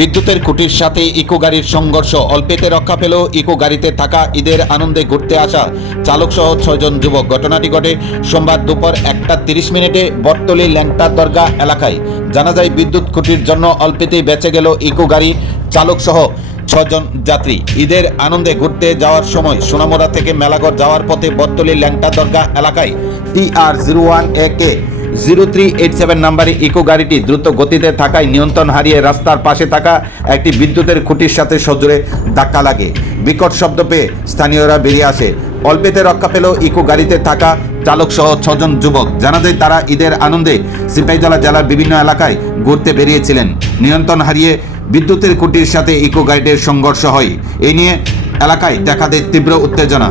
বিদ্যুতের খুঁটির সাথে ইকো গাড়ির সংঘর্ষ, অল্পেতে রক্ষা পেল ইকো গাড়িতে থাকা ঈদের আনন্দে ঘুরতে আসা চালক সহ 6 জন যুবক। ঘটনাটি ঘটে সোমবার দুপুর 1:30 বটতলী ল্যাংটা দরগা এলাকায়। জানা যায় বিদ্যুৎ খুঁটির জন্য অল্পেতেই বেঁচে গেল ইকো গাড়ি চালক সহ 6 জন যাত্রী। ঈদের আনন্দে ঘুরতে যাওয়ার সময় সোনামুড়া থেকে মেলাঘর যাওয়ার পথে বটতলী ল্যাংটা দরগা এলাকায় TR01AK 0387 নাম্বারে ইকো গাড়িটি দ্রুত গতিতে থাকায় নিয়ন্ত্রণ হারিয়ে রাস্তার পাশে থাকা একটি বিদ্যুতের খুঁটির সাথে সজোরে ধাক্কা লাগে। বিকট শব্দ পেয়ে স্থানীয়রা বেরিয়ে আসে। অল্পেতে রক্ষা পেল ইকো গাড়িতে থাকা চালক সহ 6 জন যুবক। জানা যায় তারা ঈদের আনন্দে সিপাহীজলা জেলার বিভিন্ন এলাকায় ঘুরতে বেরিয়েছিলেন। নিয়ন্ত্রণ হারিয়ে বিদ্যুতের খুঁটির সাথে ইকো গাড়িটির সংঘর্ষ হয়। এই নিয়ে এলাকায় দেখা দেয় তীব্র উত্তেজনা।